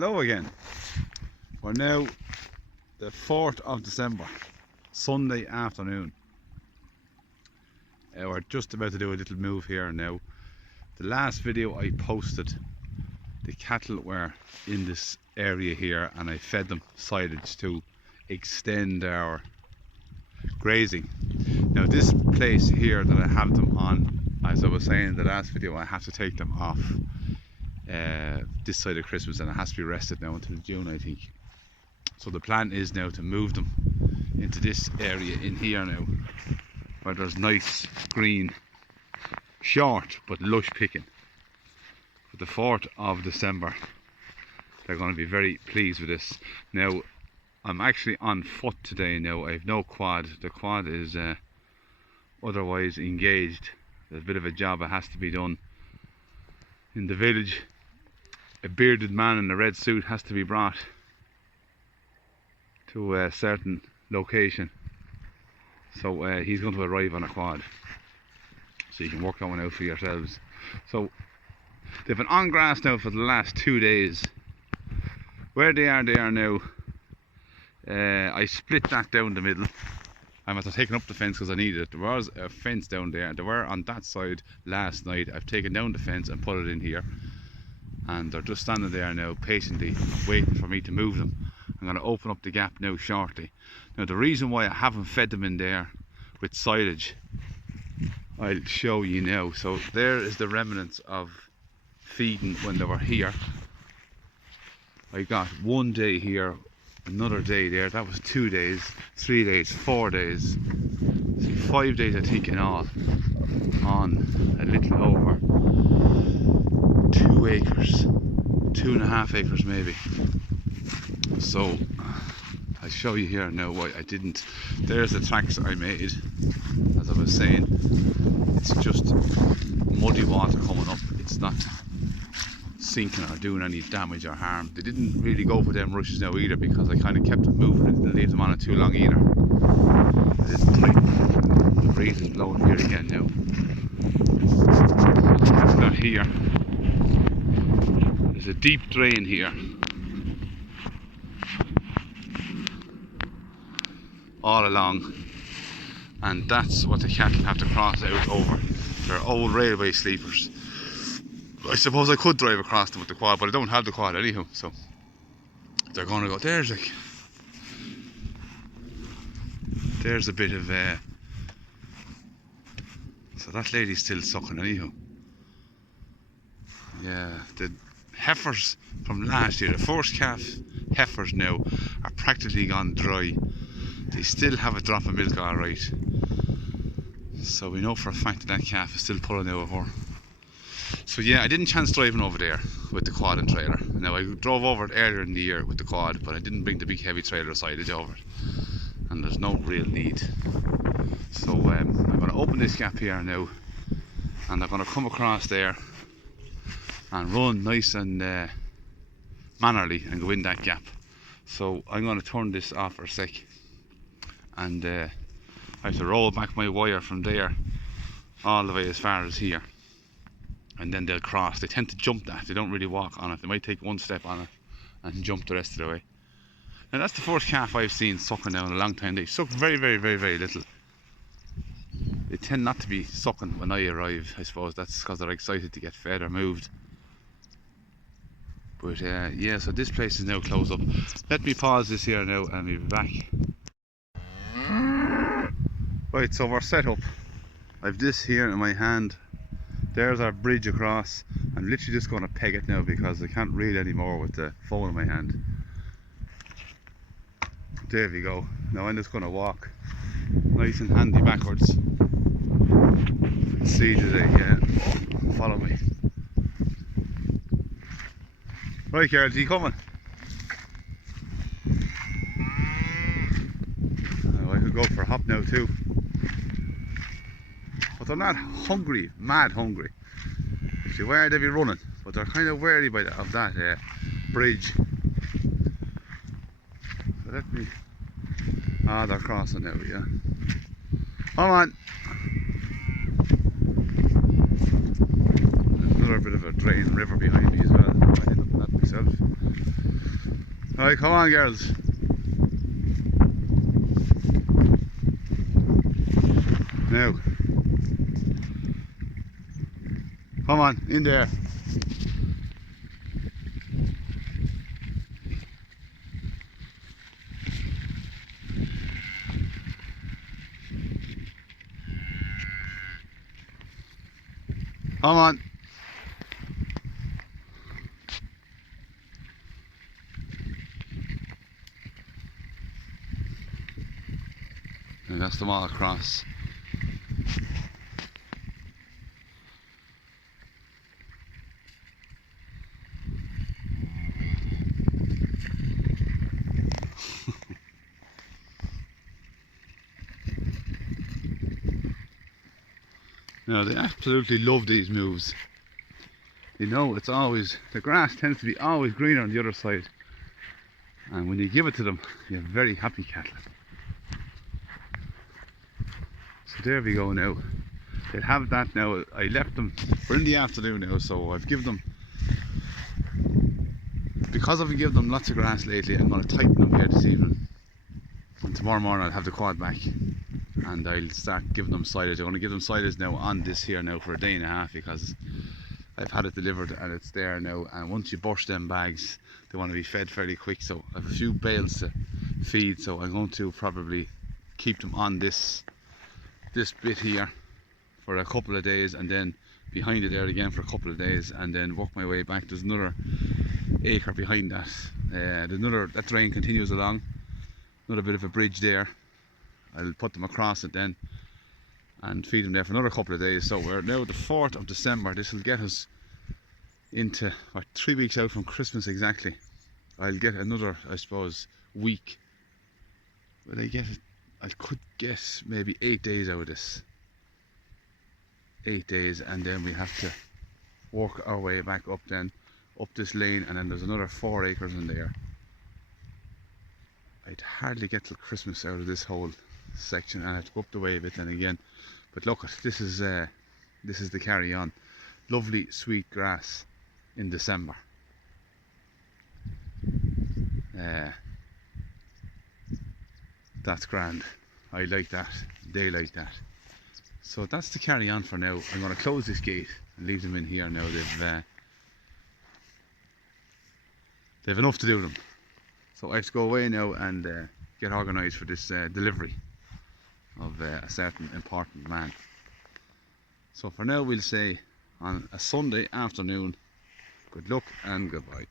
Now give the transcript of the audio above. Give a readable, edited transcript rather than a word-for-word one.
Hello again. We're now the 4th of December, Sunday afternoon. We're just about to do a little move here now. The last video I posted, the cattle were in this area here and I fed them silage to extend our grazing. Now this place here that I have them on, as I was saying in the last video, I have to take them off this side of Christmas, and it has to be rested now until June, I think. So the plan is now to move them into this area in here now, where there's nice green, short but lush picking. For the 4th of December, they're going to be very pleased with this. Now I'm actually on foot today now. I have no quad. The quad is otherwise engaged. There's a bit of a job that has to be done in the village. A bearded man in a red suit has to be brought to a certain location, so he's going to arrive on a quad, so you can work that one out for yourselves. So they've been on grass now for the last 2 days. Where they are now, I split that down the middle. I must have taken up the fence because I needed it. There was a fence down there, they were on that side last night. I've taken down the fence and put it in here, and they're just standing there now patiently waiting for me to move them. I'm going to open up the gap now shortly. Now the reason why I haven't fed them in there with silage, I'll show you now. So there is the remnants of feeding when they were here. I got 1 day here, another day there. That was 2 days, 3 days, 4 days. So 5 days I think in all, on a little over 2 acres, 2.5 acres maybe. So I'll show you here now why I didn't. There's the tracks I made, as I was saying. It's just muddy water coming up. It's not sinking or doing any damage or harm. They didn't really go for them rushes now either, because I kind of kept them moving. I didn't leave them on it too long either. I didn't tighten. The breeze is blowing here again now. So I kept that here. There's a deep drain here, all along, and that's what the cattle have to cross out over. They're old railway sleepers. I suppose I could drive across them with the quad, but I don't have the quad anyhow, so they're going to go. There's a bit of so that lady's still sucking anyhow. Yeah, the heifers from last year, the first calf heifers now are practically gone dry. They still have a drop of milk alright, so we know for a fact that calf is still pulling out of her. So yeah, I didn't chance driving over there with the quad and trailer. Now I drove over it earlier in the year with the quad, but I didn't bring the big heavy trailer silage over it, and there's no real need. So I'm going to open this gap here now, and I'm going to come across there and run nice and mannerly and go in that gap. So I'm going to turn this off for a sec, and I have to roll back my wire from there all the way as far as here, and then they'll cross. They tend to jump that, they don't really walk on it. They might take one step on it and jump the rest of the way. Now that's the first calf I've seen sucking now in a long time. They suck very little. They tend not to be sucking when I arrive. I suppose that's because they're excited to get fed or moved. But yeah, so this place is now closed up. Let me pause this here now and we'll be back. Right, so we're set up. I've this here in my hand. There's our bridge across. I'm literally just going to peg it now because I can't read anymore with the phone in my hand. There we go. Now I'm just going to walk nice and handy backwards. See today, yeah. Follow me. Right, Carol, are you coming? Oh, I could go for a hop now too. But they're not hungry, mad hungry. If they were, they'd be running. But they're kind of wary of that bridge. So let me. Ah, they're crossing now, yeah. Come on. another bit of a drain river behind me as well. I end up that myself. Alright, come on girls. Now. Come on, in there. Come on. And that's them all across. No, they absolutely love these moves. You know, it's always, the grass tends to be always greener on the other side. And when you give it to them, you have very happy cattle. So there we go now. They'll have that now. I left them for in the afternoon now, so I've given them, because I've given them lots of grass lately, I'm going to tighten them here this evening. And tomorrow morning I'll have the quad back. And I'll start giving them silage. I want to give them silage now on this here now for a day and a half, because I've had it delivered and it's there now, and once you burst them bags they want to be fed fairly quick, so I have a few bales to feed, so I'm going to probably keep them on this bit here for a couple of days, and then behind it there again for a couple of days, and then work my way back. There's another acre behind that. That drain continues along, another bit of a bridge there. I'll put them across it then and feed them there for another couple of days. So we're now the 4th of December. This will get us into 3 weeks out from Christmas exactly. I'll get another, I suppose, week. Will I get it? I could guess maybe 8 days out of this. 8 days, and then we have to work our way back up then, up this lane, and then there's another 4 acres in there. I'd hardly get till Christmas out of this whole section, and I have to go up the way a bit then again. But look, this is the carry on. Lovely sweet grass in December. That's grand. I like that. They like that. So that's the carry on for now. I'm going to close this gate and leave them in here now. They've enough to do them. So I have to go away now and get organised for this delivery of a certain important man. So for now we'll say on a Sunday afternoon, good luck and goodbye.